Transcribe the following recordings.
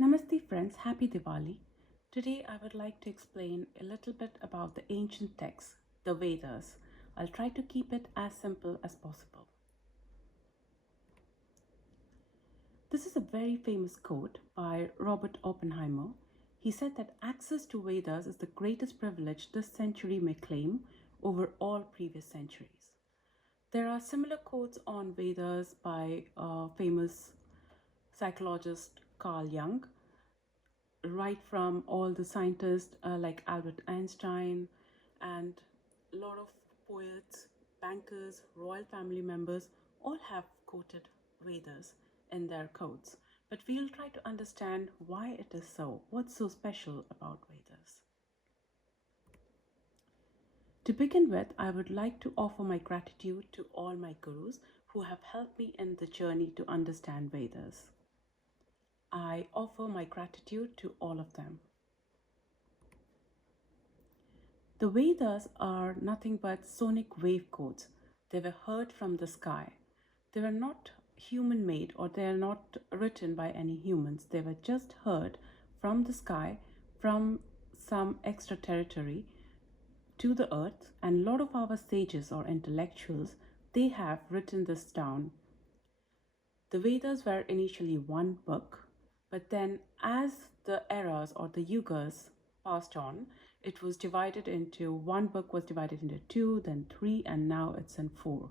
Namaste friends, happy Diwali. Today I would like to explain a little bit about the ancient texts, the Vedas. I'll try to keep it as simple as possible. This is a very famous quote by Robert Oppenheimer. He said that access to Vedas is the greatest privilege this century may claim over all previous centuries. There are similar quotes on Vedas by famous psychologist Carl Jung, right from all the scientists like Albert Einstein and a lot of poets, bankers, royal family members all have quoted Vedas in their quotes. But we'll try to understand why it is so. What's so special about Vedas? To begin with, I would like to offer my gratitude to all my gurus who have helped me in the journey to understand Vedas. I offer my gratitude to all of them. The Vedas are nothing but sonic wave codes. They were heard from the sky. They were not human made or they are not written by any humans. They were just heard from the sky, from some extra territory to the earth, and a lot of our sages or intellectuals, they have written this down. The Vedas were initially one book, but then as the eras or the yugas passed on, it was divided into one book was divided into two, then three, and now it's in four.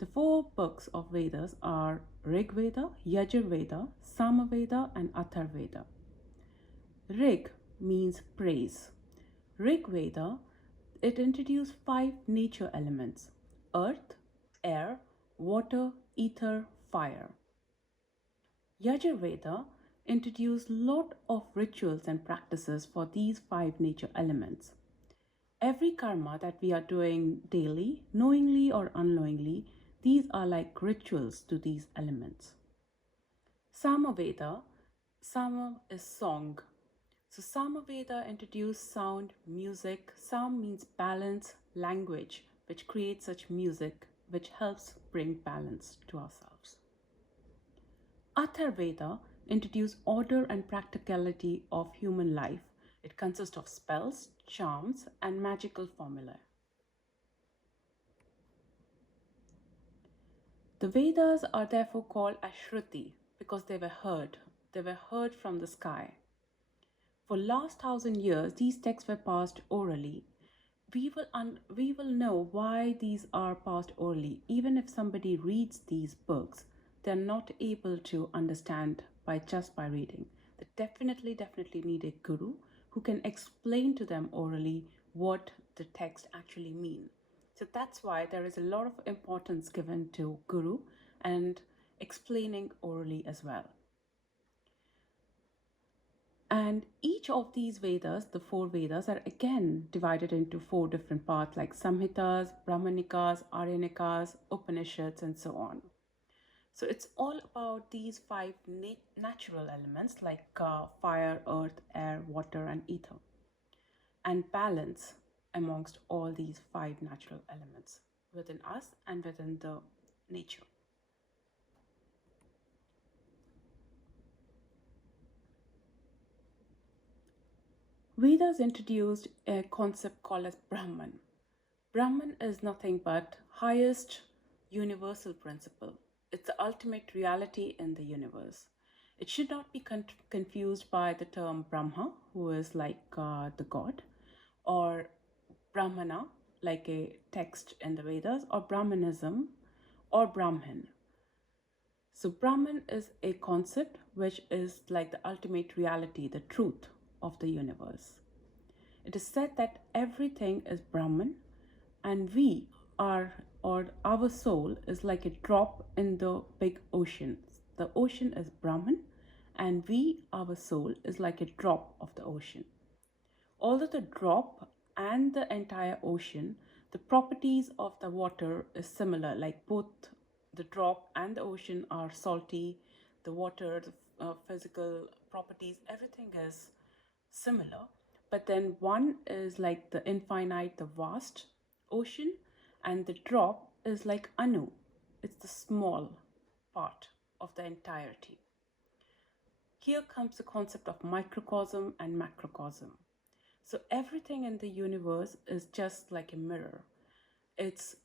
The four books of Vedas are Rig Veda, Yajur Veda, Sama Veda, and Athar Veda. Rig means praise. Rig Veda, it introduced five nature elements: earth, air, water, ether, fire. Yajurveda introduced lot of rituals and practices for these five nature elements. Every karma that we are doing daily, knowingly or unknowingly, these are like rituals to these elements. Samaveda, Sama is song. So Samaveda introduced sound, music. Sound means balance, language, which creates such music, which helps bring balance to ourselves. Atharveda introduced order and practicality of human life. It consists of spells, charms, and magical formulae. The Vedas are therefore called Ashruti because they were heard. They were heard from the sky. For last 1,000 years, these texts were passed orally. We will know why these are passed orally. Even if somebody reads these books, they're not able to understand by reading. They definitely need a guru who can explain to them orally what the text actually mean. So that's why there is a lot of importance given to guru and explaining orally as well. And each of these Vedas, the four Vedas, are again divided into four different parts like Samhitas, Brahmanikas, Aryanikas, Upanishads, and so on. So it's all about these five natural elements like fire, earth, air, water, and ether, and balance amongst all these five natural elements within us and within the nature. Vedas introduced a concept called as Brahman. Brahman is nothing but highest universal principle. It's the ultimate reality in the universe. It should not be confused by the term Brahma, who is like the god, or Brahmana, like a text in the Vedas, or Brahmanism, or Brahmin. So, Brahman is a concept which is like the ultimate reality, the truth of the universe. It is said that everything is Brahman, and we are, or our soul is like a drop in the big ocean. The ocean is Brahman, and we, our soul, is like a drop of the ocean. Although the drop and the entire ocean, the properties of the water is similar, like both the drop and the ocean are salty, the water, the physical properties, everything is similar. But then one is like the infinite, the vast ocean, and the drop is like Anu. It's the small part of the entirety. Here comes the concept of microcosm and macrocosm. So everything in the universe is just like a mirror. It's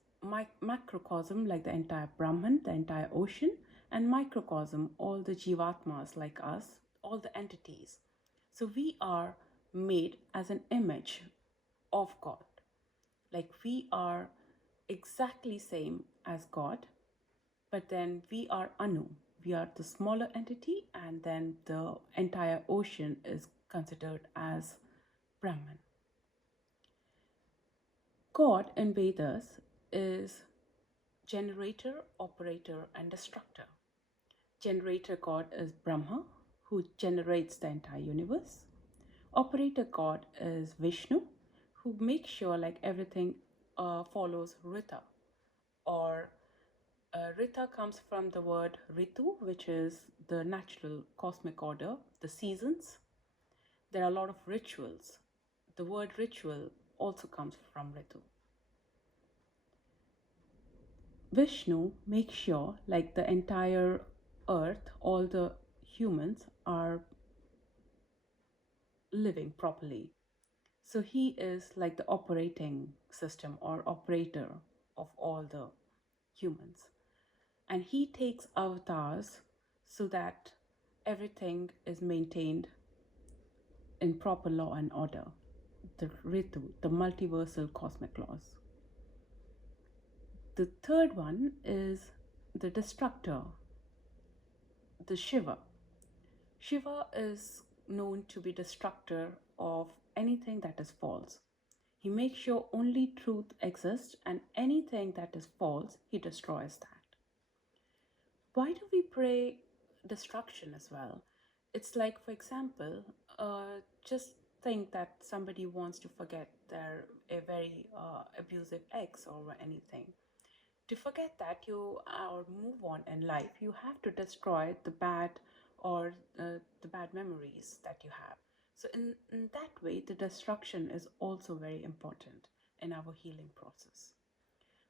macrocosm, like the entire Brahman, the entire ocean, and microcosm, all the Jivatmas like us, all the entities. So we are made as an image of God. Like we are exactly same as God, but then we are Anu. We are the smaller entity, and then the entire ocean is considered as Brahman. God in Vedas is generator, operator, and destructor. Generator God is Brahma, who generates the entire universe. Operator God is Vishnu, who makes sure like everything follows Rita. Or Rita comes from the word Ritu, which is the natural cosmic order, the seasons. There are a lot of rituals. The word ritual also comes from Ritu. Vishnu makes sure like the entire earth, all the humans are living properly. So he is like the operating system or operator of all the humans. And he takes avatars so that everything is maintained in proper law and order. The Ritu, the multiversal cosmic laws. The third one is the destructor, the Shiva. Shiva is known to be destructor of anything that is false. He makes sure only truth exists, and anything that is false, he destroys that. Why do we pray destruction as well? It's like, for example, just think that somebody wants to forget their a very abusive ex or anything. To forget that you or move on in life, you have to destroy the bad or the bad memories that you have. So in that way, the destruction is also very important in our healing process.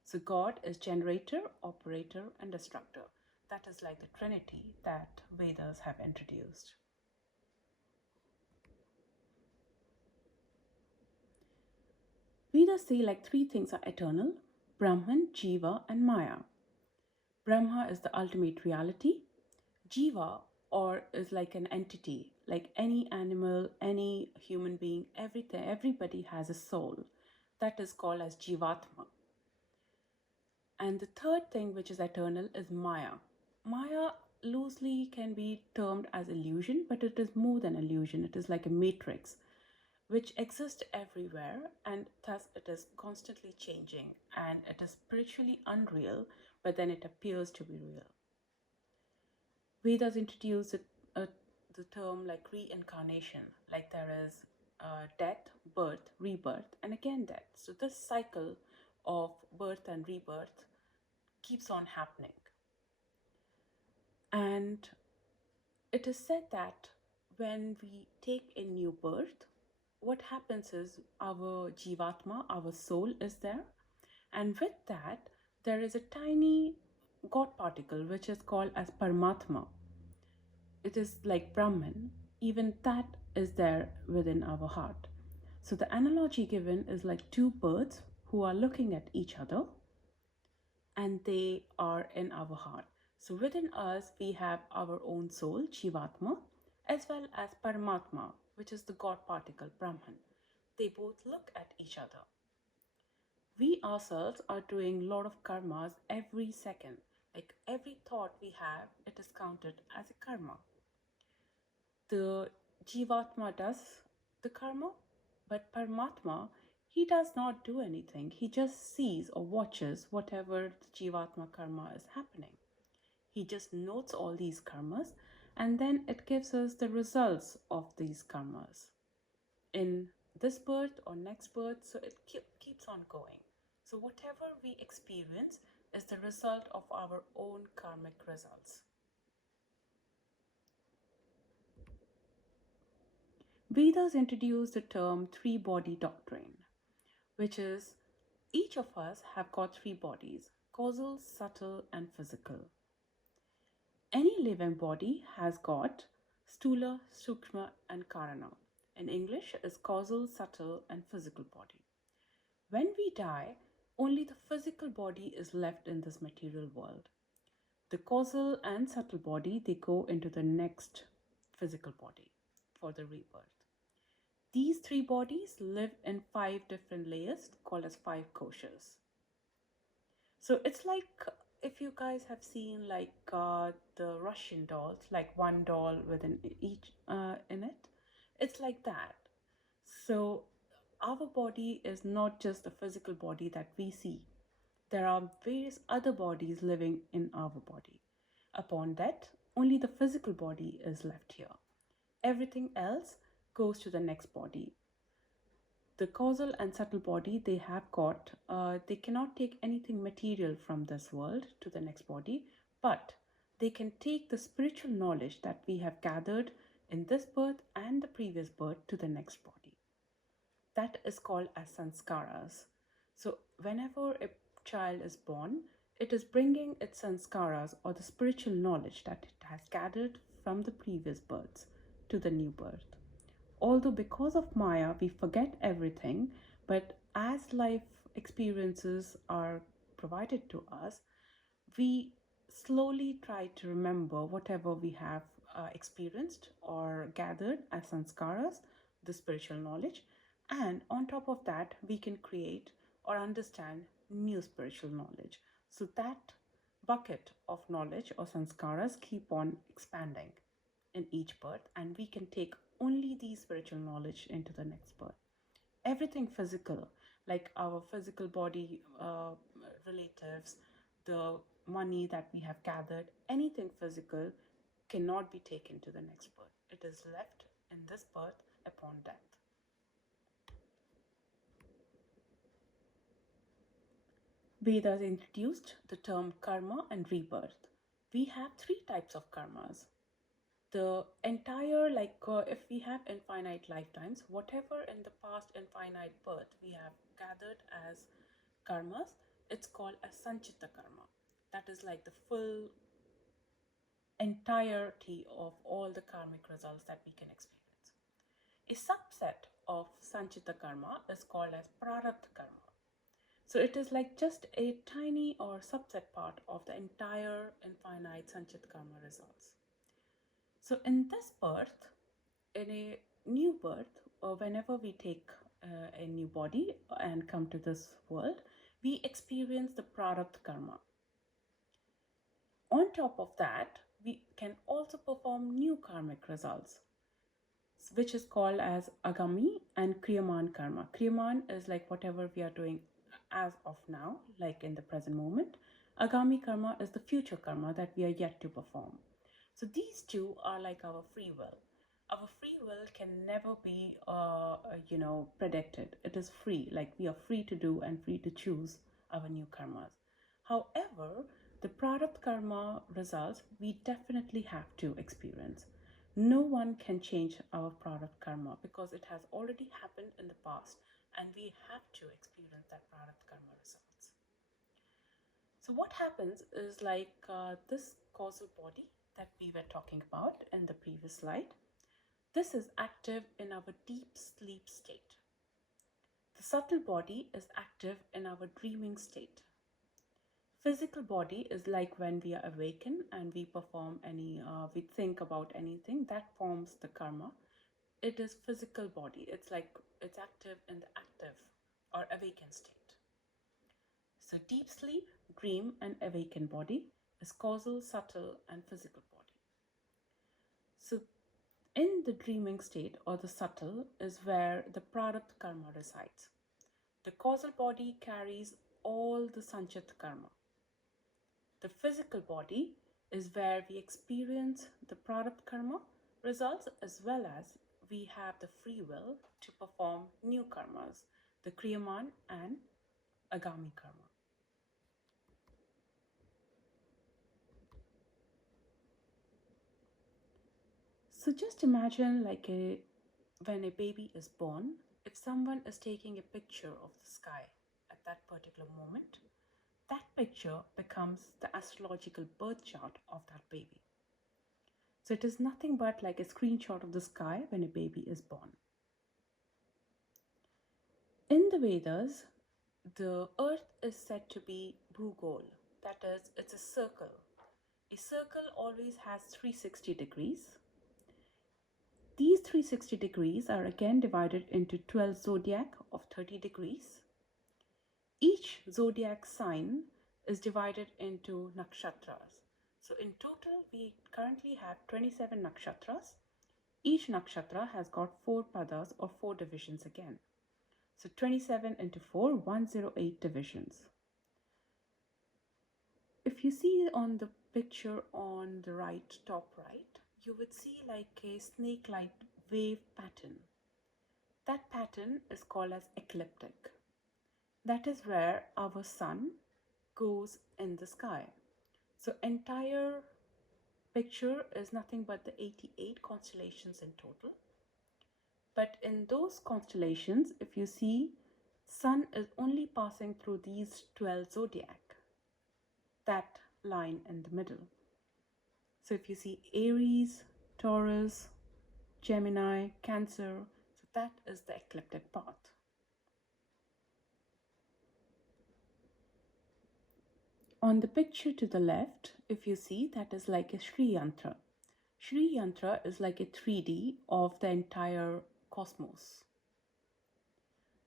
So God is generator, operator, and destructor. That is like the trinity that Vedas have introduced. Vedas say like three things are eternal: Brahman, Jiva, and Maya. Brahma is the ultimate reality. Jiva or is like an entity, like any animal, any human being, everything, everybody has a soul. That is called as Jivatma. And the third thing which is eternal is Maya. Maya loosely can be termed as illusion, but it is more than illusion. It is like a matrix which exists everywhere, and thus it is constantly changing, and it is spiritually unreal, but then it appears to be real. Vedas introduce the term like reincarnation, like there is death, birth, rebirth, and again death. So this cycle of birth and rebirth keeps on happening. And it is said that when we take a new birth, what happens is our jivatma, our soul, is there. And with that, there is a tiny God particle which is called as Paramatma. It is like Brahman, even that is there within our heart. So the analogy given is like two birds who are looking at each other, and they are in our heart. So within us, we have our own soul, Jivatma, as well as Paramatma, which is the God particle, Brahman. They both look at each other. We ourselves are doing a lot of karmas every second. Like every thought we have, it is counted as a karma. The Jivatma does the karma, but Paramatma, he does not do anything. He just sees or watches whatever the Jivatma karma is happening. He just notes all these karmas, and then it gives us the results of these karmas in this birth or next birth. So it keeps on going. So whatever we experience is the result of our own karmic results. Vedas introduced the term three body doctrine, which is each of us have got three bodies: causal, subtle, and physical. Any living body has got Stula, Sukshma, and Karana. In English is causal, subtle, and physical body. When we die, only the physical body is left in this material world. The causal and subtle body, they go into the next physical body for the rebirth. These three bodies live in five different layers called as five koshas. So it's like if you guys have seen like the Russian dolls, like one doll within each in it, it's like that. So our body is not just the physical body that we see. There are various other bodies living in our body. Upon that, only the physical body is left here. Everything else goes to the next body. The causal and subtle body they have got, they cannot take anything material from this world to the next body, but they can take the spiritual knowledge that we have gathered in this birth and the previous birth to the next body. That is called as sanskaras. So whenever a child is born, it is bringing its sanskaras or the spiritual knowledge that it has gathered from the previous births to the new birth. Although because of Maya we forget everything, but as life experiences are provided to us, we slowly try to remember whatever we have experienced or gathered as sanskaras, the spiritual knowledge, and on top of that, we can create or understand new spiritual knowledge. So that bucket of knowledge or sanskaras keep on expanding in each birth, and we can take only these spiritual knowledge into the next birth. Everything physical, like our physical body, relatives, the money that we have gathered, anything physical cannot be taken to the next birth. It is left in this birth upon death. Vedas introduced the term karma and rebirth. We have three types of karmas. The entire, like if we have infinite lifetimes, whatever in the past infinite birth we have gathered as karmas, it's called as sanchita karma. That is like the full entirety of all the karmic results that we can experience. A subset of sanchita karma is called as prarabdha karma. So it is like just a tiny or subset part of the entire infinite sanchita karma results. So in this birth, in a new birth, or whenever we take a new body and come to this world, we experience the prarabdha karma. On top of that, we can also perform new karmic results, which is called as agami and kriyaman karma. Kriyaman is like whatever we are doing as of now, like in the present moment. Agami karma is the future karma that we are yet to perform. So these two are like our free will. Our free will can never be, predicted. It is free. Like we are free to do and free to choose our new karmas. However, the prarabdha karma results we definitely have to experience. No one can change our prarabdha karma because it has already happened in the past, and we have to experience that prarabdha karma results. So what happens is like this causal body that we were talking about in the previous slide. This is active in our deep sleep state. The subtle body is active in our dreaming state. Physical body is like when we are awakened and we perform we think about anything that forms the karma. It is physical body. It's like it's active in the active or awakened state. So deep sleep, dream, and awakened body is causal, subtle, and physical body. So in the dreaming state or the subtle is where the prarabdha karma resides. The causal body carries all the sanchit karma. The physical body is where we experience the prarabdha karma results, as well as we have the free will to perform new karmas, the kriyaman and agami karma. So just imagine when a baby is born, if someone is taking a picture of the sky at that particular moment, that picture becomes the astrological birth chart of that baby. So it is nothing but like a screenshot of the sky when a baby is born. In the Vedas, the earth is said to be Bhugol, that is, it's a circle. A circle always has 360 degrees. These 360 degrees are again divided into 12 zodiac of 30 degrees. Each zodiac sign is divided into nakshatras. So in total, we currently have 27 nakshatras. Each nakshatra has got 4 padas or 4 divisions again. So 27 into 4, 108 divisions. If you see on the picture on the right, top right, you would see like a snake-like wave pattern. That pattern is called as ecliptic. That is where our sun goes in the sky. So entire picture is nothing but the 88 constellations in total. But in those constellations, if you see, sun is only passing through these 12 zodiac, that line in the middle. So if you see Aries, Taurus, Gemini, Cancer, so that is the ecliptic path. On the picture to the left, if you see, that is like a Sri Yantra. Sri Yantra is like a 3D of the entire cosmos.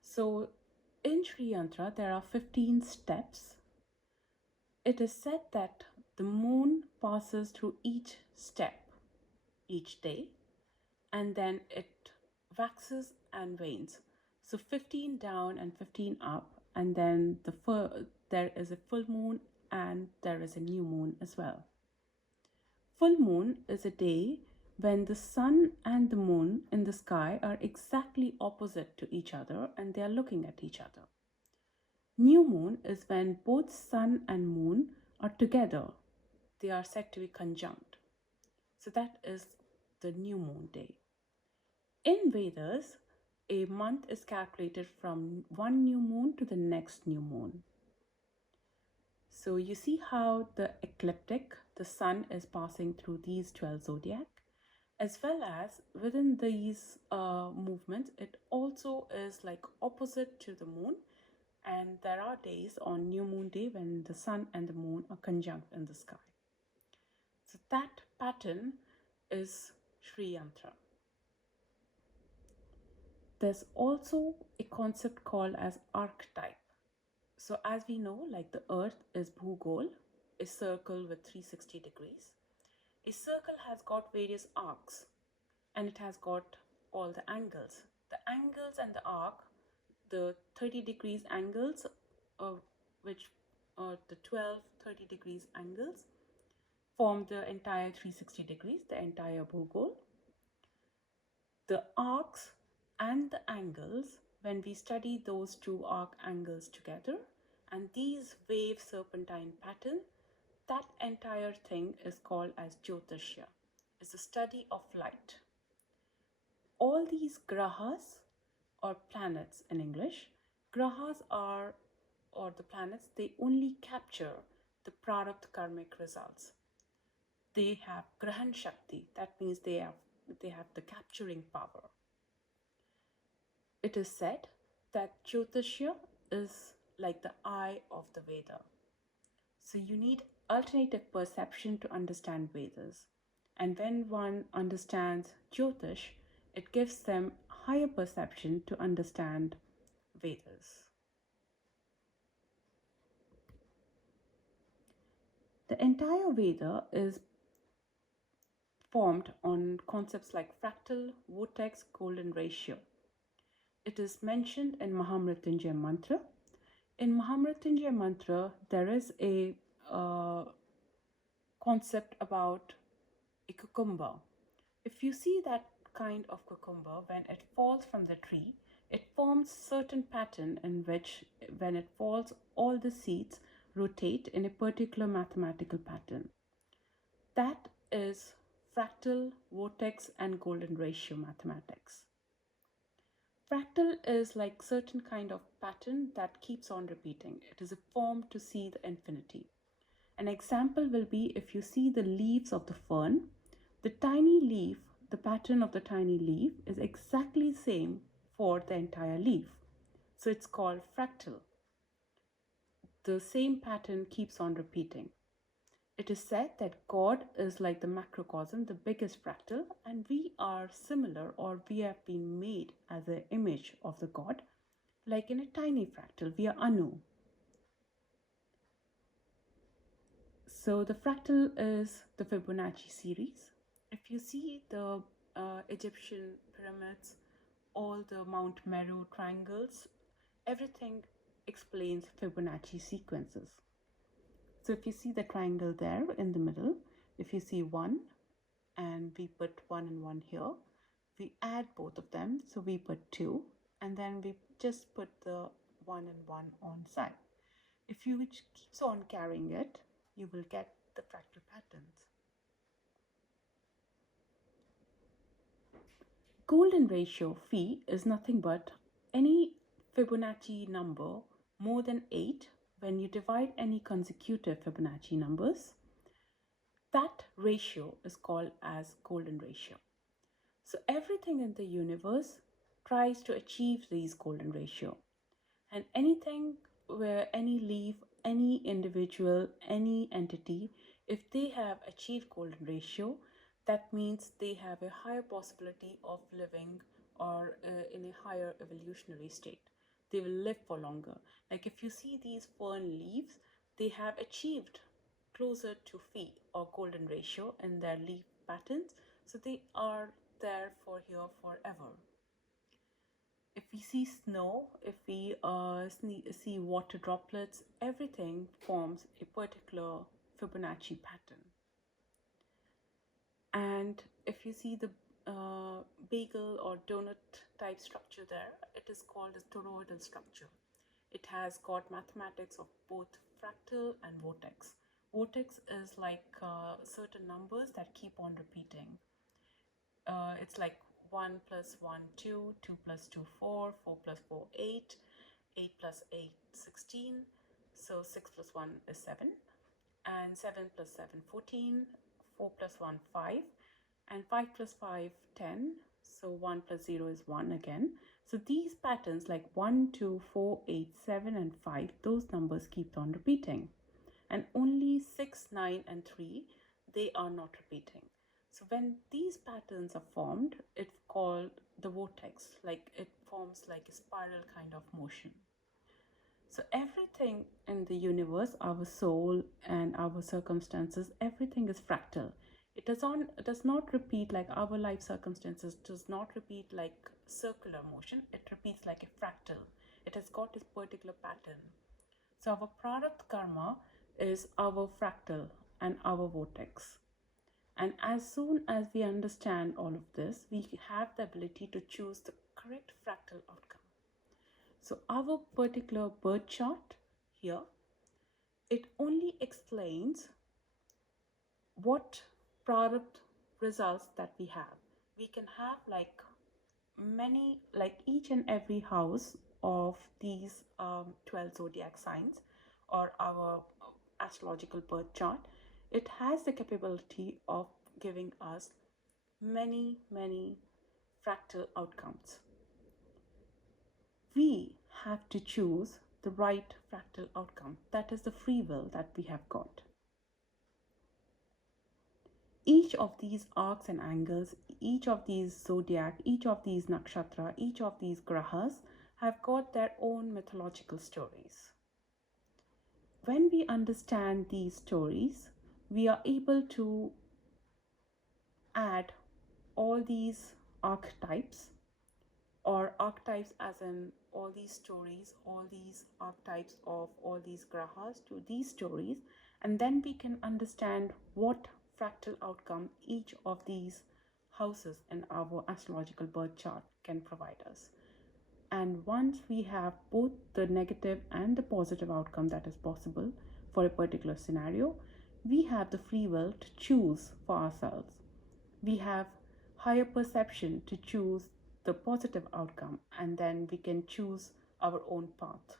So in Sri Yantra, there are 15 steps. It is said that the moon passes through each step each day, and then it waxes and wanes. So 15 down and 15 up, and then there is a full moon and there is a new moon as well. Full moon is a day when the sun and the moon in the sky are exactly opposite to each other and they are looking at each other. New moon is when both sun and moon are together. They are said to be conjunct. So that is the new moon day. In Vedas, a month is calculated from one new moon to the next new moon. So you see how the ecliptic, the sun is passing through these 12 zodiac, as well as within these movements, it also is like opposite to the moon. And there are days on new moon day when the sun and the moon are conjunct in the sky. So that pattern is Sri Yantra. There's also a concept called as archetype. So as we know, like the earth is Bhugol, a circle with 360 degrees. A circle has got various arcs and it has got all the angles. The angles and the arc, the 30 degrees angles, which the 12 30 degrees angles form the entire 360 degrees, the entire Bhugol. The arcs and the angles, when we study those two arc angles together and these wave serpentine pattern, that entire thing is called as Jyotishya. It's the study of light. All these grahas or planets in English, grahas are, or the planets, they only capture the prarabdha karmic results. They have grahan shakti, that means they have the capturing power. It is said that Jyotishya is like the eye of the Veda. So you need alternative perception to understand Vedas. And when one understands Jyotish, it gives them higher perception to understand Vedas. The entire Veda is formed on concepts like fractal, vortex, golden ratio. It is mentioned in Mahamrityunjaya mantra. In Mahamrityunjaya mantra, there is a concept about a cucumber. If you see that kind of cucumber, when it falls from the tree, it forms certain pattern in which when it falls, all the seeds rotate in a particular mathematical pattern. That is fractal, vortex, and golden ratio mathematics. Fractal is like certain kind of pattern that keeps on repeating. It is a form to see the infinity. An example will be if you see the leaves of the fern, The tiny leaf, the pattern of the tiny leaf is exactly same for the entire leaf. So it's called fractal. The same pattern keeps on repeating. It is said that God is like the macrocosm, the biggest fractal, and we are similar, or we have been made as an image of the God, like in a tiny fractal. We are Anu. So the fractal is the Fibonacci series. If you see the Egyptian pyramids, all the Mount Meru triangles, everything explains Fibonacci sequences. So if you see the triangle there in the middle, if you see 1 and we put 1 and 1 here, we add both of them, so we put 2, and then we just put the 1 and 1 on side. If you keeps on carrying it, you will get the fractal patterns. Golden ratio phi is nothing but any Fibonacci number more than 8 when you divide any consecutive Fibonacci numbers. That ratio is called as golden ratio. So everything in the universe tries to achieve these golden ratio. And anything where any leaf, any individual, any entity, if they have achieved golden ratio, that means they have a higher possibility of living or in a higher evolutionary state. They will live for longer. Like if you see these fern leaves, they have achieved closer to phi or golden ratio in their leaf patterns, so they are there for here forever. If we see snow, if we see water droplets, everything forms a particular Fibonacci pattern. And if you see the bagel or donut type structure there, it is called a toroidal structure. It has got mathematics of both fractal and vortex. Vortex is like certain numbers that keep on repeating. It's like 1 plus 1, 2, 2 plus 2, 4, 4 plus 4, 8, 8 plus 8, 16. So 6 plus 1 is 7, and 7 plus 7, 14, 4 plus 1, 5, and 5 plus 5, 10. So 1 plus 0 is 1 again. So these patterns like 1, 2, 4, 8, 7, and 5, those numbers keep on repeating. And only 6, 9, and 3, they are not repeating. So when these patterns are formed, it's called the vortex, like it forms like a spiral kind of motion. So everything in the universe, our soul and our circumstances, everything is fractal. It does not repeat like our life circumstances, does not repeat like circular motion. It repeats like a fractal. It has got this particular pattern. So our prarabdha karma is our fractal and our vortex. And as soon as we understand all of this, we have the ability to choose the correct fractal outcome. So our particular birth chart here, it only explains what product results that we have. We can have like many, like each and every house of these 12 zodiac signs or our astrological birth chart. It has the capability of giving us many, many fractal outcomes. We have to choose the right fractal outcome. That is the free will that we have got. Each of these arcs and angles, each of these zodiac, each of these nakshatra, each of these grahas have got their own mythological stories. When we understand these stories, we are able to add all these archetypes, or archetypes as in all these stories, all these archetypes of all these grahas to these stories, and then we can understand what fractal outcome each of these houses in our astrological birth chart can provide us. And once we have both the negative and the positive outcome that is possible for a particular scenario, we have the free will to choose for ourselves. We have higher perception to choose the positive outcome, and then we can choose our own path.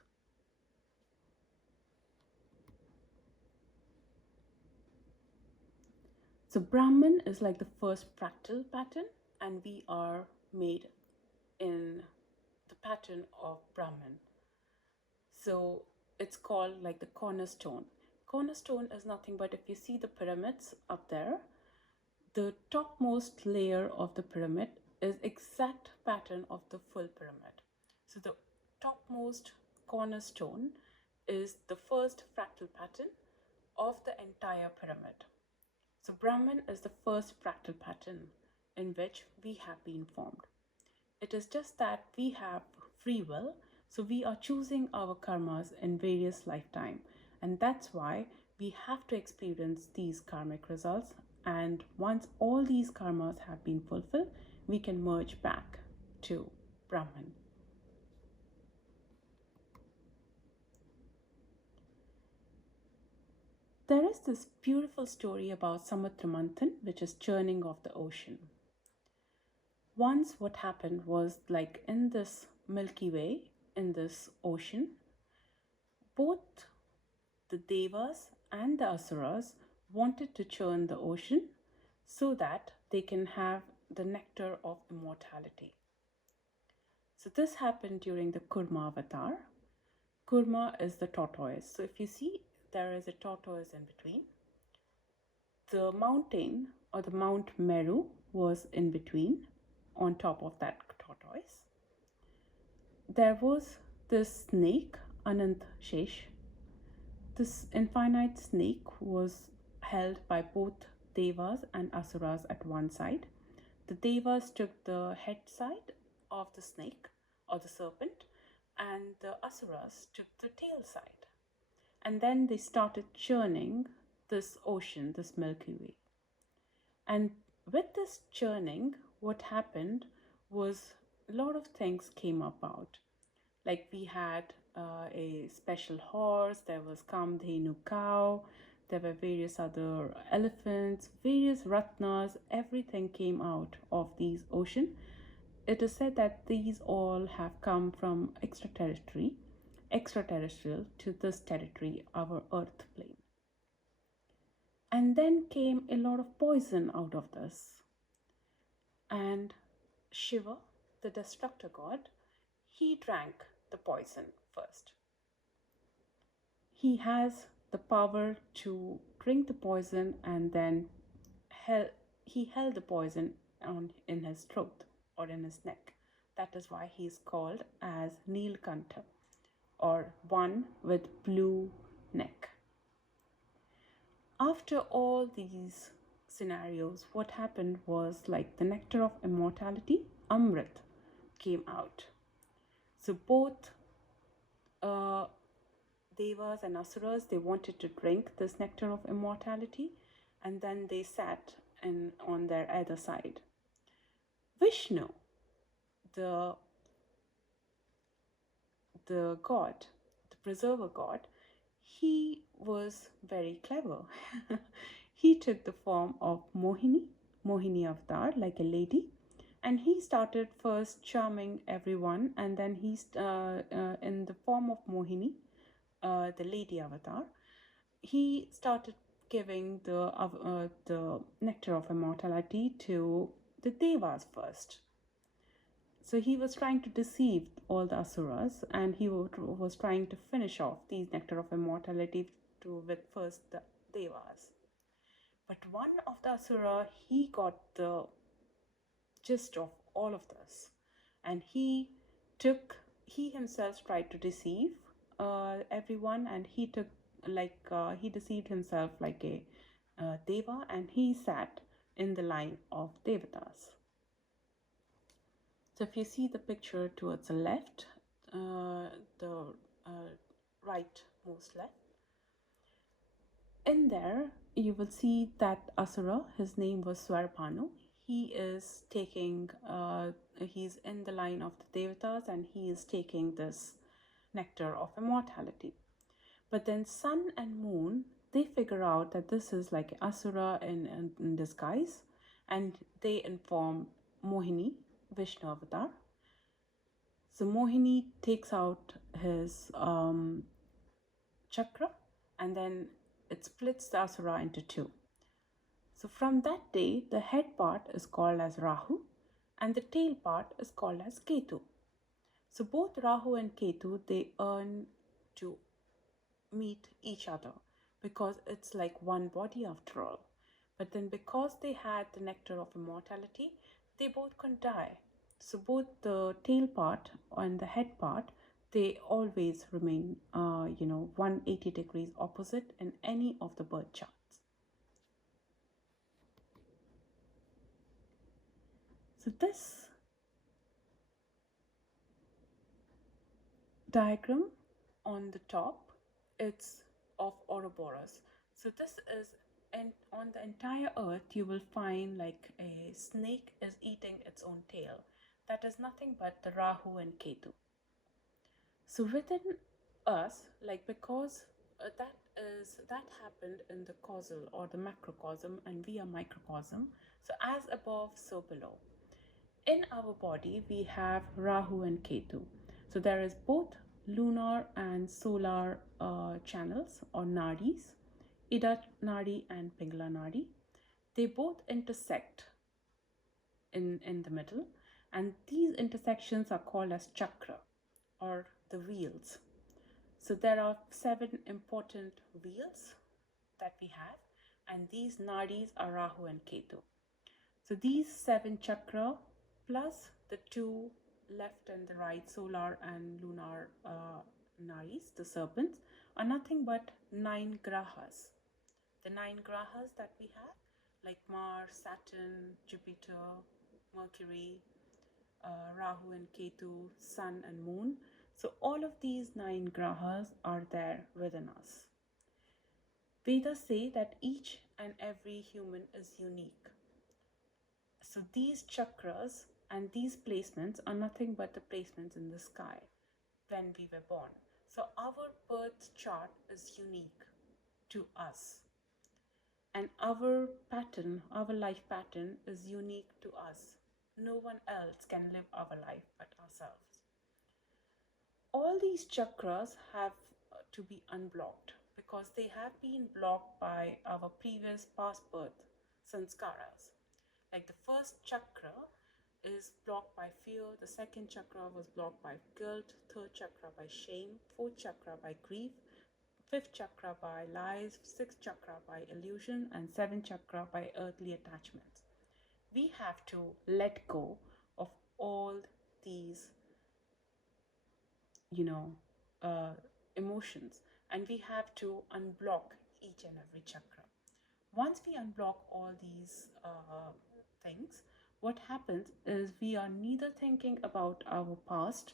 So Brahman is like the first fractal pattern, and we are made in the pattern of Brahman. So it's called like the cornerstone. Cornerstone is nothing but, if you see the pyramids up there, the topmost layer of the pyramid is exact pattern of the full pyramid. So the topmost cornerstone is the first fractal pattern of the entire pyramid. So Brahman is the first fractal pattern in which we have been formed. It is just that we have free will, so we are choosing our karmas in various lifetime, and that's why we have to experience these karmic results. And once all these karmas have been fulfilled, we can merge back to Brahman. There is this beautiful story about Samudra which is churning of the ocean. Once what happened was, like in this Milky Way, in this ocean, both the Devas and the Asuras wanted to churn the ocean so that they can have the nectar of immortality. So this happened during the Kurma avatar. Kurma is the tortoise. So if you see, there is a tortoise in between. The mountain, or the Mount Meru, was in between, on top of that tortoise. There was this snake, Anant Shesh. This infinite snake was held by both Devas and Asuras at one side. The Devas took the head side of the snake or the serpent, and the Asuras took the tail side. And then they started churning this ocean, this Milky Way. And with this churning, what happened was a lot of things came about. Like we had a special horse, there was Kamdhenu cow, there were various other elephants, various ratnas, everything came out of these ocean. It is said that these all have come from extraterrestrial to this territory, our earth plane. And then came a lot of poison out of this. And Shiva, the destructor god, he drank the poison first. He has the power to drink the poison, and then he held the poison in his throat or in his neck. That is why he is called as Neelkantha, or one with blue neck. After all these scenarios, what happened was, like the nectar of immortality, Amrit, came out. So both Devas and Asuras, they wanted to drink this nectar of immortality, and then they sat on their other side. Vishnu, the god, the preserver god, he was very clever. He took the form of Mohini avatar, like a lady, and he started first charming everyone, and then he's in the form of Mohini, the lady avatar, he started giving the nectar of immortality to the Devas first. So he was trying to deceive all the Asuras, and he was trying to finish off these nectar of immortality with first the Devas. But one of the Asura, he got the gist of all of this, and he himself tried to deceive everyone, and he took he deceived himself like a Deva, and he sat in the line of Devatas. So if you see the picture towards the left, the right most left, in there you will see that Asura, his name was Swarpanu. He is taking, he's in the line of the Devatas, and he is taking this nectar of immortality. But then sun and moon, they figure out that this is like Asura in disguise, and they inform Mohini, Vishnu avatar. So Mohini takes out his chakra, and then it splits the Asura into two. So from that day, the head part is called as Rahu and the tail part is called as Ketu. So both Rahu and Ketu, they earn to meet each other because it's like one body after all. But then because they had the nectar of immortality, they both can die. So both the tail part and the head part, they always remain 180 degrees opposite in any of the birth charts. So this diagram on the top, it's of Ouroboros. So this is, and on the entire earth you will find like a snake is eating its own tail. That is nothing but the Rahu and Ketu. So within us, like because that happened in the causal or the macrocosm and we are microcosm. So as above, so below. In our body, we have Rahu and Ketu. So there is both lunar and solar channels or nadis, Ida Nadi and Pingala Nadi. They both intersect in the middle, and these intersections are called as chakra or the wheels. So there are 7 important wheels that we have, and these nadis are Rahu and Ketu. So these 7 chakra plus the 2 left and the right solar and lunar nadis, the serpents, are nothing but 9 grahas. The 9 grahas that we have, like Mars, Saturn, Jupiter, Mercury, Rahu and Ketu, Sun and Moon. So all of these 9 grahas are there within us. Vedas say that each and every human is unique. So these chakras and these placements are nothing but the placements in the sky when we were born. So our birth chart is unique to us. And our pattern, our life pattern is unique to us. No one else can live our life but ourselves. All these chakras have to be unblocked because they have been blocked by our previous past birth sanskaras. Like the first chakra is blocked by fear, the second chakra was blocked by guilt, third chakra by shame, fourth chakra by grief, fifth chakra by lies, sixth chakra by illusion, and seventh chakra by earthly attachments. We have to let go of all these, you know, uh, emotions, and we have to unblock each and every chakra. Once we unblock all these things, what happens is we are neither thinking about our past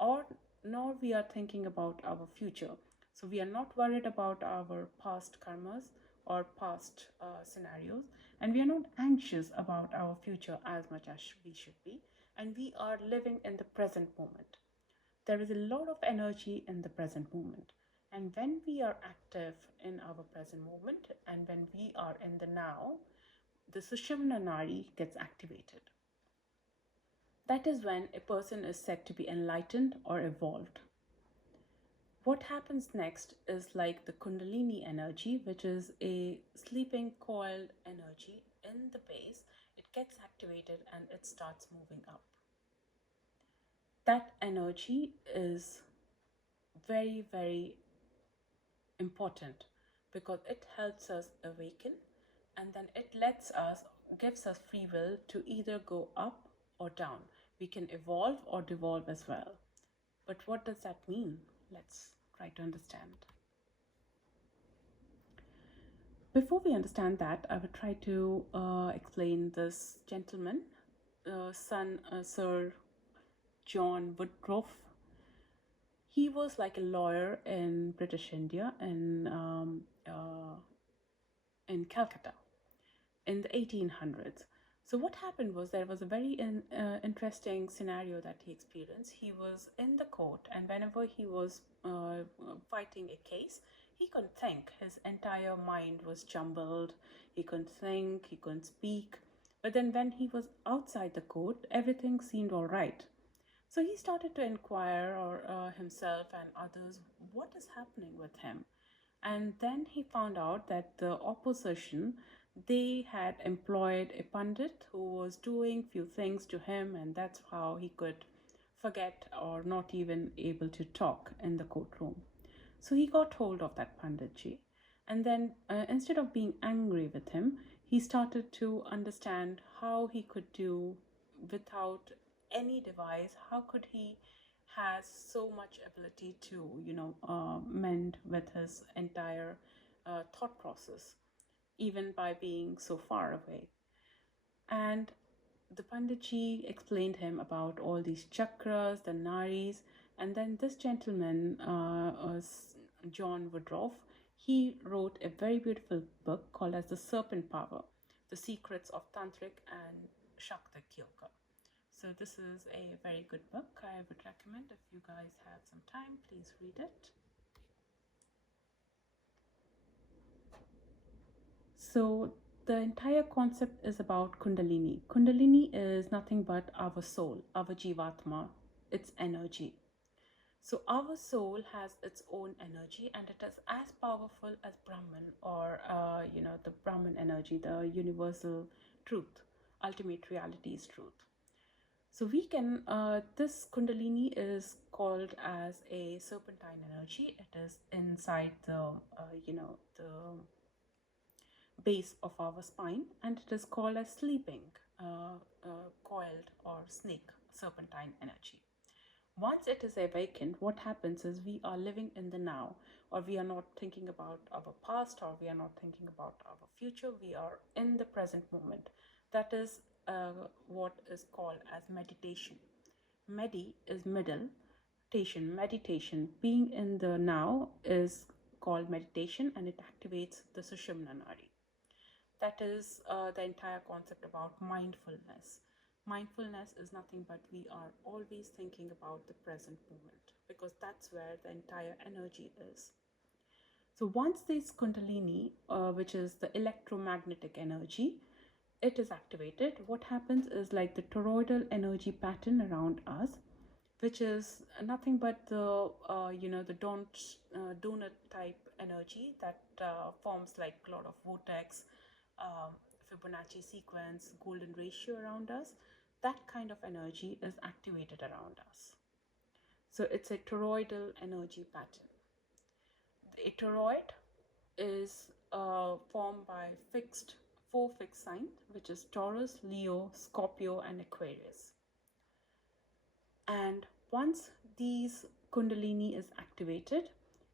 or nor we are thinking about our future. So we are not worried about our past karmas or past scenarios, and we are not anxious about our future as much as we should be, and we are living in the present moment. There is a lot of energy in the present moment. And when we are active in our present moment and when we are in the now, the Sushumna Nadi gets activated. That is when a person is said to be enlightened or evolved. What happens next is like the Kundalini energy, which is a sleeping coiled energy in the base. It gets activated and it starts moving up. That energy is very, very important because it helps us awaken and then it gives us free will to either go up or down. We can evolve or devolve as well. But what does that mean? Let's try to understand. Before we understand that, I will try to explain this gentleman, Sir John Woodruff. He was like a lawyer in British India in Calcutta in the 1800s. So what happened was there was a very interesting scenario that he experienced. He was in the court, and whenever he was fighting a case, he couldn't think. His entire mind was jumbled. He couldn't think, he couldn't speak. But then when he was outside the court, everything seemed all right. So he started to inquire or himself and others, what is happening with him? And then he found out that the opposition, They had employed a pundit who was doing few things to him, and that's how he could forget or not even able to talk in the courtroom. So he got hold of that Panditji, and then instead of being angry with him, he started to understand how he could do without any device. How could he has so much ability to mend with his entire thought process, even by being so far away. And the Panditji explained him about all these chakras, the naris, and then this gentleman, John Woodruff, he wrote a very beautiful book called as The Serpent Power, The Secrets of Tantric and Shaktic Yoga. So this is a very good book. I would recommend, if you guys have some time, please read it. So the entire concept is about Kundalini. Kundalini is nothing but our soul, our Jivatma, its energy. So our soul has its own energy, and it is as powerful as Brahman, or the Brahman energy, the universal truth, ultimate reality is truth. So we can this Kundalini is called as a serpentine energy. It is inside the base of our spine, and it is called as sleeping coiled or snake serpentine energy. Once it is awakened, what happens is we are living in the now, or we are not thinking about our past, or we are not thinking about our future. We are in the present moment. That is what is called as meditation. Medi is middle. Meditation, being in the now is called meditation, and it activates the Sushumna Nadi. That is the entire concept about mindfulness. Mindfulness is nothing but we are always thinking about the present moment, because that's where the entire energy is. So once this Kundalini, which is the electromagnetic energy, it is activated, what happens is like the toroidal energy pattern around us, which is nothing but the donut type energy that forms like a lot of vortex, um, Fibonacci sequence, golden ratio around us. That kind of energy is activated around us. So it's a toroidal energy pattern. The toroid is formed by four fixed signs, which is Taurus, Leo, Scorpio, and Aquarius. And once these Kundalini is activated,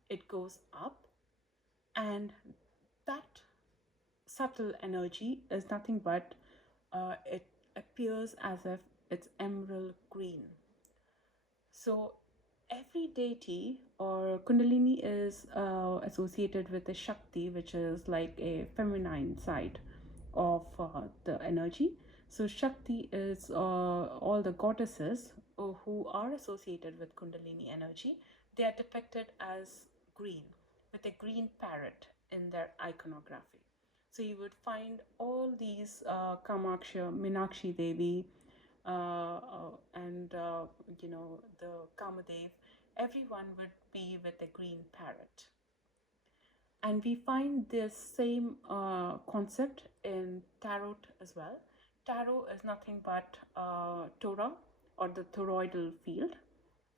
it goes up, and that subtle energy is nothing but it appears as if it's emerald green. So every deity or Kundalini is associated with a Shakti, which is like a feminine side of the energy. So Shakti is all the goddesses who are associated with Kundalini energy. They are depicted as green, with a green parrot in their iconography. So you would find all these Kamaksha, Minakshi Devi, and the Kamadev, everyone would be with a green parrot. And we find this same concept in tarot as well. Tarot is nothing but Torah, or the toroidal field,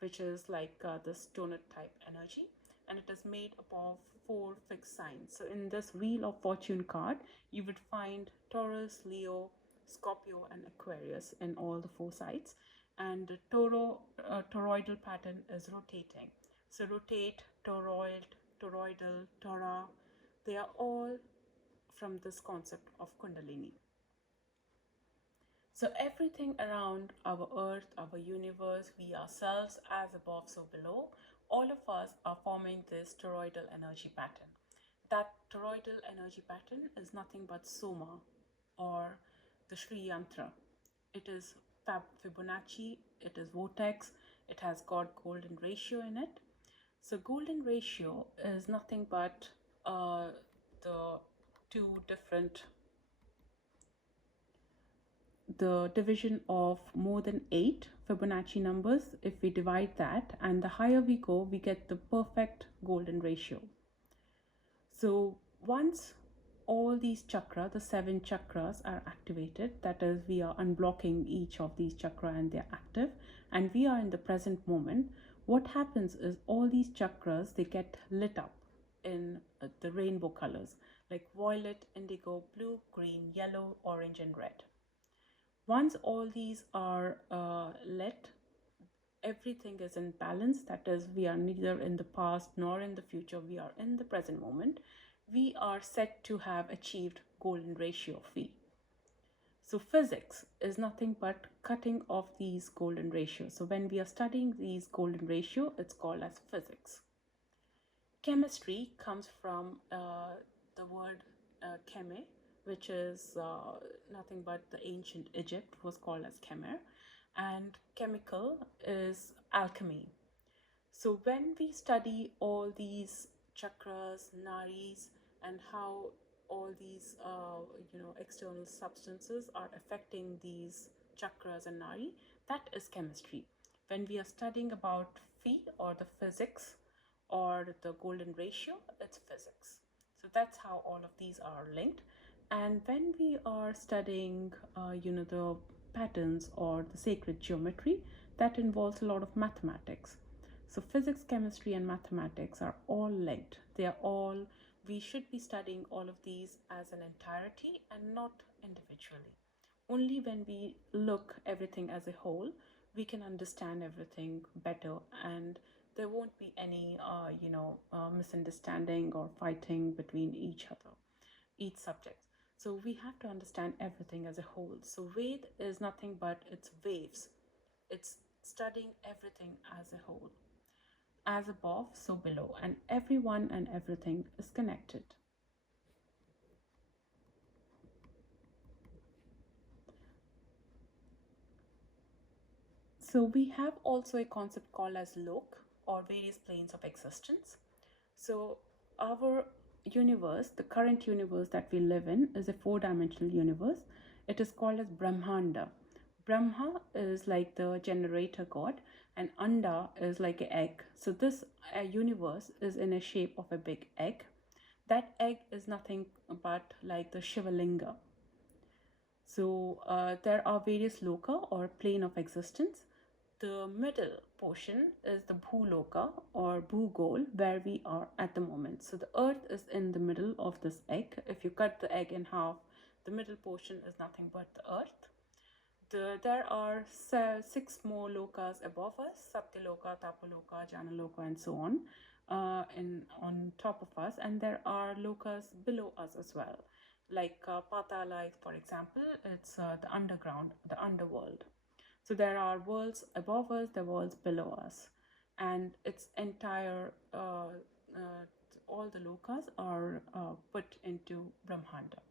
which is like this donut type energy, and it is made up of four fixed signs. So in this wheel of fortune card, you would find Taurus, Leo, Scorpio, and Aquarius in all the four sides, and the toroidal pattern is rotating. So rotate, toroidal, Torah, they are all from this concept of Kundalini. So everything around our earth, our universe, we ourselves, as above, so below, all of us are forming this toroidal energy pattern. That toroidal energy pattern is nothing but Soma, or the Sri Yantra. It is Fibonacci, it is vortex, it has got golden ratio in it. So golden ratio is nothing but the two different, the division of more than 8 Fibonacci numbers. If we divide that, and the higher we go, we get the perfect golden ratio. So once all these chakra, the 7 chakras are activated. That is, we are unblocking each of these chakra and they're active, and we are in the present moment. What happens is all these chakras, they get lit up in the rainbow colors, like violet, indigo, blue, green, yellow, orange, and red. Once all these are lit, everything is in balance. That is, we are neither in the past nor in the future, we are in the present moment. We are set to have achieved golden ratio phi. So physics is nothing but cutting off these golden ratios. So when we are studying these golden ratio, it's called as physics. Chemistry comes from the word cheme, which is nothing but the ancient Egypt was called as chemer, and chemical is alchemy. So when we study all these chakras, nadis, and how all these external substances are affecting these chakras and nadi, that is chemistry. When we are studying about phi or the physics or the golden ratio, it's physics. So that's how all of these are linked. And when we are studying, the patterns or the sacred geometry, that involves a lot of mathematics. So physics, chemistry, and mathematics are all linked. They are all, we should be studying all of these as an entirety and not individually. Only when we look everything as a whole, we can understand everything better, and there won't be any, misunderstanding or fighting between each other, each subject. So we have to understand everything as a whole. So Ved is nothing but it's waves. It's studying everything as a whole. As above, so below, and everyone and everything is connected. So we have also a concept called as lok, or various planes of existence. So our universe, the current universe that we live in, is a four-dimensional universe. It is called as Brahmanda. Brahma is like the generator god, and Anda is like an egg. So this universe is in a shape of a big egg. That egg is nothing but like the Shivalinga. So there are various loka or plane of existence. The middle portion is the Bhuloka or Bhugol, where we are at the moment. So the earth is in the middle of this egg. If you cut the egg in half, the middle portion is nothing but the earth. There are 6 more lokas above us: Satyaloka, Tapaloka, Janaloka, and so on, on top of us. And there are lokas below us as well, like Patala, for example. It's the underground, the underworld. So there are worlds above us, the worlds below us, and its entire all the lokas are put into Brahmanda.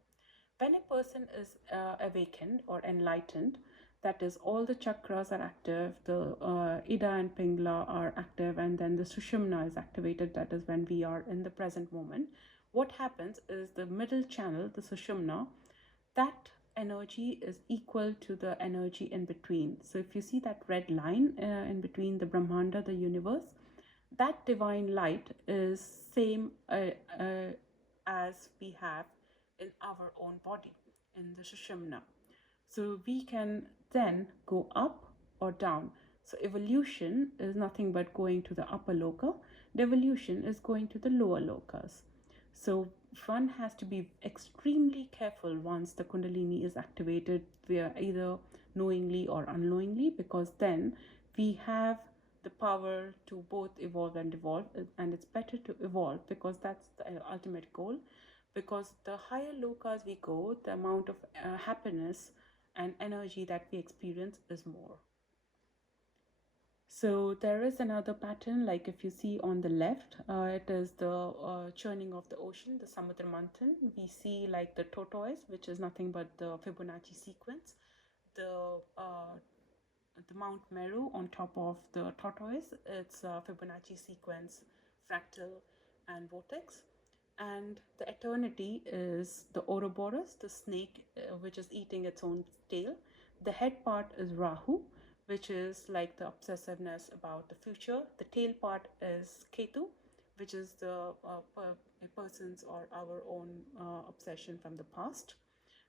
When a person is awakened or enlightened, that is, all the chakras are active, the Ida and Pingla are active, and then the Sushumna is activated. That is when we are in the present moment. What happens is the middle channel, the Sushumna, that energy is equal to the energy in between. So if you see that red line in between the Brahmanda, the universe, that divine light is same as we have in our own body, in the Sushumna. So we can then go up or down. So evolution is nothing but going to the upper loka. Devolution is going to the lower lokas. So one has to be extremely careful once the Kundalini is activated, via either knowingly or unknowingly, because then we have the power to both evolve and devolve, and it's better to evolve because that's the ultimate goal. Because the higher lokas we go, the amount of happiness and energy that we experience is more. So there is another pattern, like if you see on the left, it is the churning of the ocean, the Samudra Manthan. We see like the tortoise, which is nothing but the Fibonacci sequence, the Mount Meru on top of the tortoise. It's Fibonacci sequence, fractal, and vortex. And the eternity is the Ouroboros, the snake, which is eating its own tail. The head part is Rahu, which is like the obsessiveness about the future. The tail part is Ketu, which is a person's or our own obsession from the past.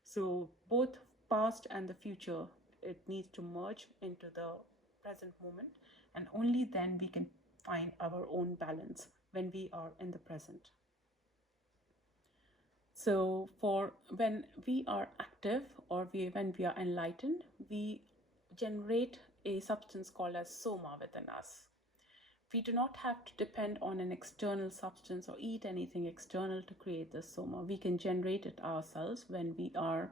So both past and the future, it needs to merge into the present moment, and only then we can find our own balance when we are in the present. So for when we are active, or when we are enlightened, we generate a substance called as soma within us. We do not have to depend on an external substance or eat anything external to create this soma. We can generate it ourselves when we are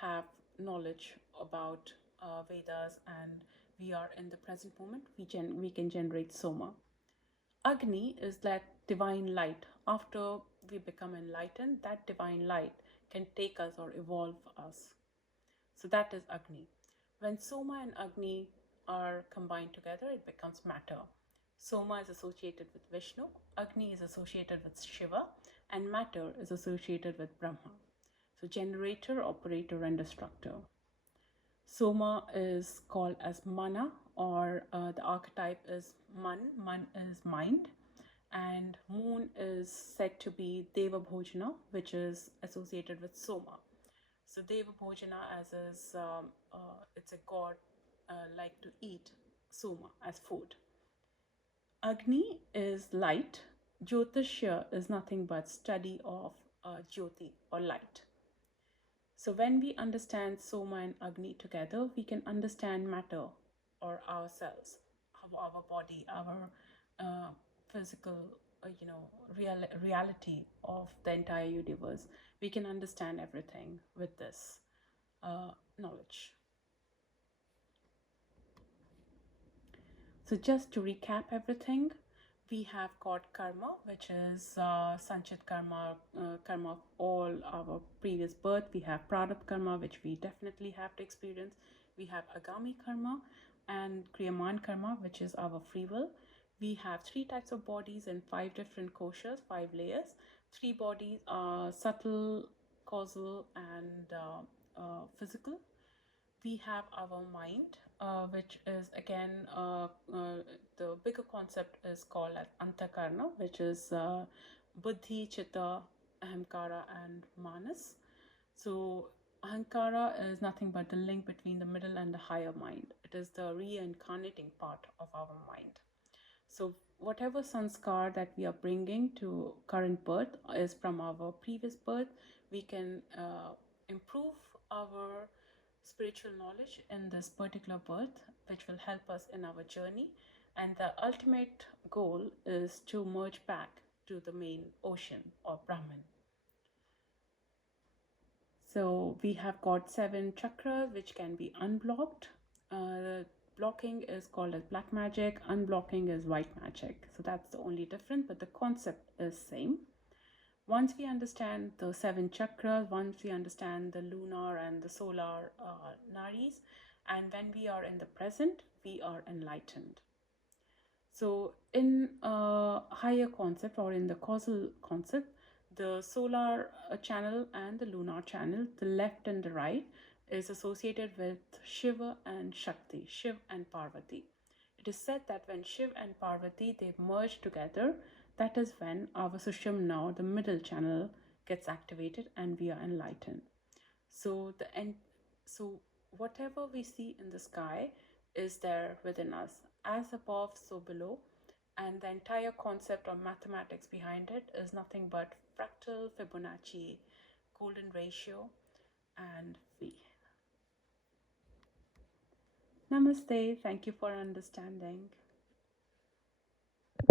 have knowledge about Vedas, and we are in the present moment. We can generate soma. Agni is that divine light. After we become enlightened, that divine light can take us or evolve us. So that is Agni. When Soma and Agni are combined together, it becomes matter. Soma is associated with Vishnu, Agni is associated with Shiva, and matter is associated with Brahma. So generator, operator, and destructor. Soma is called as mana, or the archetype is Man. Man is mind, and moon is said to be Deva Bhojana, which is associated with Soma. So Deva Bhojana, as is it's a god like to eat Soma as food. Agni is light. Jyotishya is nothing but study of Jyoti or light. So when we understand Soma and Agni together, we can understand matter or ourselves, our body, our physical, reality of the entire universe. We can understand everything with this knowledge. So just to recap everything, we have got karma, which is sanchit karma, karma of all our previous birth. We have prarabdha karma, which we definitely have to experience. We have agami karma and kriyaman karma, which is our free will. We have 3 types of bodies and 5 different koshas, 5 layers. 3 bodies are subtle, causal, and physical. We have our mind, which is again the bigger concept is called as antakarna, which is buddhi, chitta, ahamkara, and manas. So ahankara is nothing but the link between the middle and the higher mind. It is the reincarnating part of our mind. So whatever sanskar that we are bringing to current birth is from our previous birth. We can improve our spiritual knowledge in this particular birth, which will help us in our journey. And the ultimate goal is to merge back to the main ocean or Brahman. So we have got 7 chakras which can be unblocked. Blocking is called as black magic, unblocking is white magic. So that's the only difference, but the concept is same. Once we understand the 7 chakras, once we understand the lunar and the solar nadis, and when we are in the present, we are enlightened. So in a higher concept, or in the causal concept, the solar channel and the lunar channel, the left and the right, is associated with Shiva and Shakti, Shiv and Parvati. It is said that when Shiv and Parvati, they merge together, that is when our Sushumna, the middle channel, gets activated and we are enlightened. So so whatever we see in the sky is there within us, as above, so below. And the entire concept or mathematics behind it is nothing but fractal, Fibonacci, golden ratio, and V. Namaste. Thank you for understanding.